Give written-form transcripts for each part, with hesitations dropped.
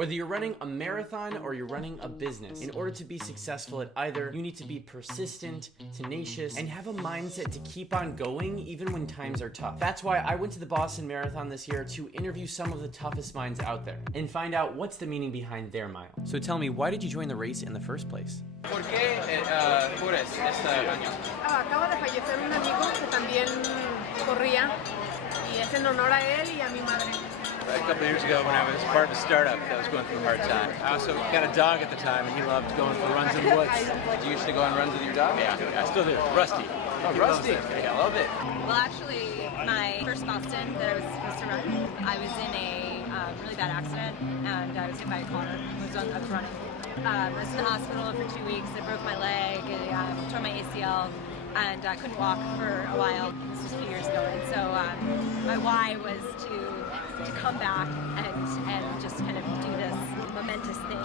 Whether you're running a marathon or you're running a business, in order to be successful at either, you need to be persistent, tenacious, and have a mindset to keep on going even when times are tough. That's why I went to the Boston Marathon this year to interview some of the toughest minds out there and find out what's the meaning behind their mile. So tell me, why did you join the race in the first place? ¿Por qué corres este año? Acaba de fallecer un amigo que también corría y es en honor a él y a mi madre. A couple of years ago when I was part of a startup that was going through a hard time. I also got a dog at the time and he loved going for runs in the woods. Did you used to go on runs with your dog? Yeah, I still do. Rusty. Oh, Rusty. Yeah, I love it. Well, actually, my first Boston that I was supposed to run, I was in a really bad accident and I was hit by a car. I was running. I was in the hospital for 2 weeks. I broke my leg, I tore my ACL, and I couldn't walk for a while. This was a few years ago. And so my why was to come back and just kind of do this momentous thing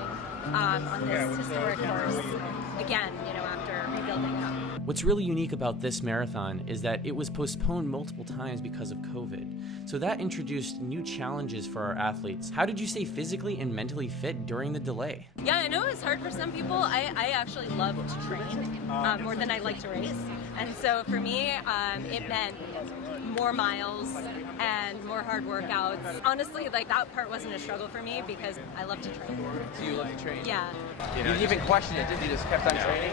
on this historic course again, after rebuilding up. What's really unique about this marathon is that it was postponed multiple times because of COVID. So that introduced new challenges for our athletes. How did you stay physically and mentally fit during the delay? Yeah, I know it's hard for some people. I actually love to train more than I like to race. And so for me, it meant more miles and more hard workouts. Honestly, that part wasn't a struggle for me because I love to train. So you love to train? Yeah. You didn't even question it, did you? Just kept on training?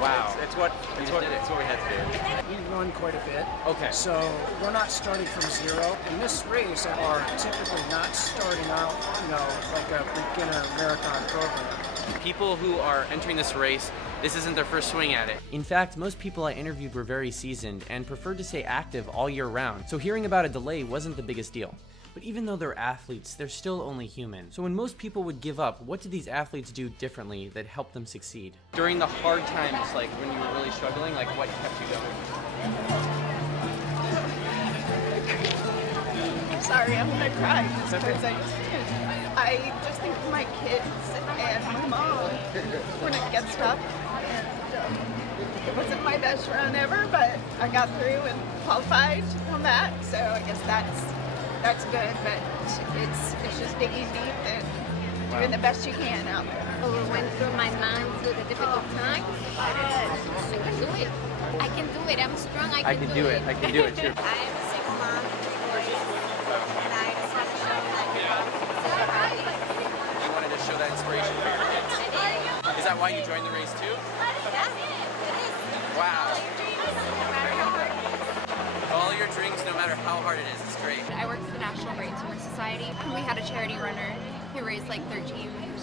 Wow. It's what we had to do. We run quite a bit. Okay. So we're not starting from zero. In this race, are typically not starting out, like a beginner marathon program. People who are entering this race, this isn't their first swing at it. In fact, most people I interviewed were very seasoned and preferred to stay active all year round, so hearing about a delay wasn't the biggest deal. But even though they're athletes, they're still only human. So when most people would give up, what did these athletes do differently that helped them succeed? During the hard times, like when you were really struggling, like what kept you going? I'm sorry, I'm gonna cry because I just think of my kids and my mom when it gets tough. And it wasn't my best run ever, but I got through and qualified to come back. So I guess that's good, but it's just digging deep and doing the best you can out there. Went through my mind through the difficult times. I can do it. I can do it. I'm strong. I can do it. I can do it too. I am a single mom of 3 boys, and I just want to show that You wanted to show that inspiration for your kids. Is that why you joined the race too? Yeah, it is. Wow. All your dreams, no matter how hard it is. All your dreams, no matter how hard it is. It's great. I worked for the National Brain Tumor Society. We had a charity runner who raised like $13,500.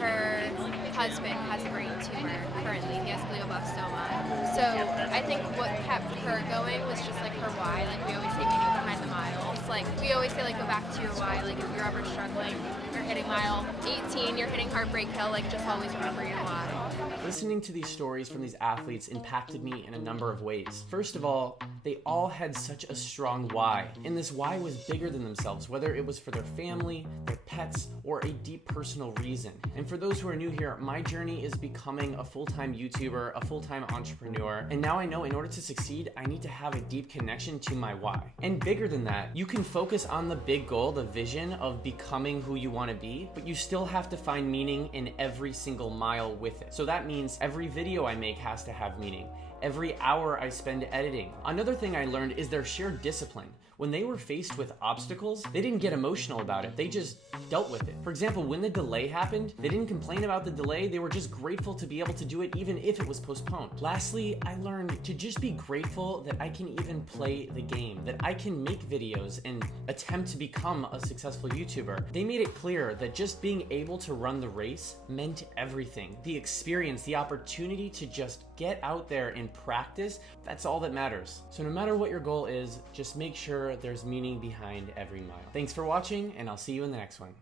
Her husband has a brain tumor currently. He has glioblastoma. So I think what kept her going was just like her why. Like we always say meaning behind the mile. It's like we always say like go back to your why. Like if you're ever struggling, you're hitting mile 18, you're hitting Heartbreak Hill, like just always remember your why. Listening to these stories from these athletes impacted me in a number of ways. First of all, they all had such a strong why, and this why was bigger than themselves, whether it was for their family, their pets, or a deep personal reason. And for those who are new here, my journey is becoming a full-time YouTuber, a full-time entrepreneur, and now I know in order to succeed, I need to have a deep connection to my why. And bigger than that, you can focus on the big goal, the vision of becoming who you want to be, but you still have to find meaning in every single mile with it. So that means every video I make has to have meaning. Every hour I spend editing. Another thing I learned is their shared discipline. When they were faced with obstacles, they didn't get emotional about it. They just dealt with it. For example, when the delay happened, they didn't complain about the delay. They were just grateful to be able to do it even if it was postponed. Lastly, I learned to just be grateful that I can even play the game, that I can make videos and attempt to become a successful YouTuber. They made it clear that just being able to run the race meant everything. The experience, the opportunity to just get out there and practice, that's all that matters. So no matter what your goal is, just make sure there's meaning behind every mile. Thanks for watching, and I'll see you in the next one.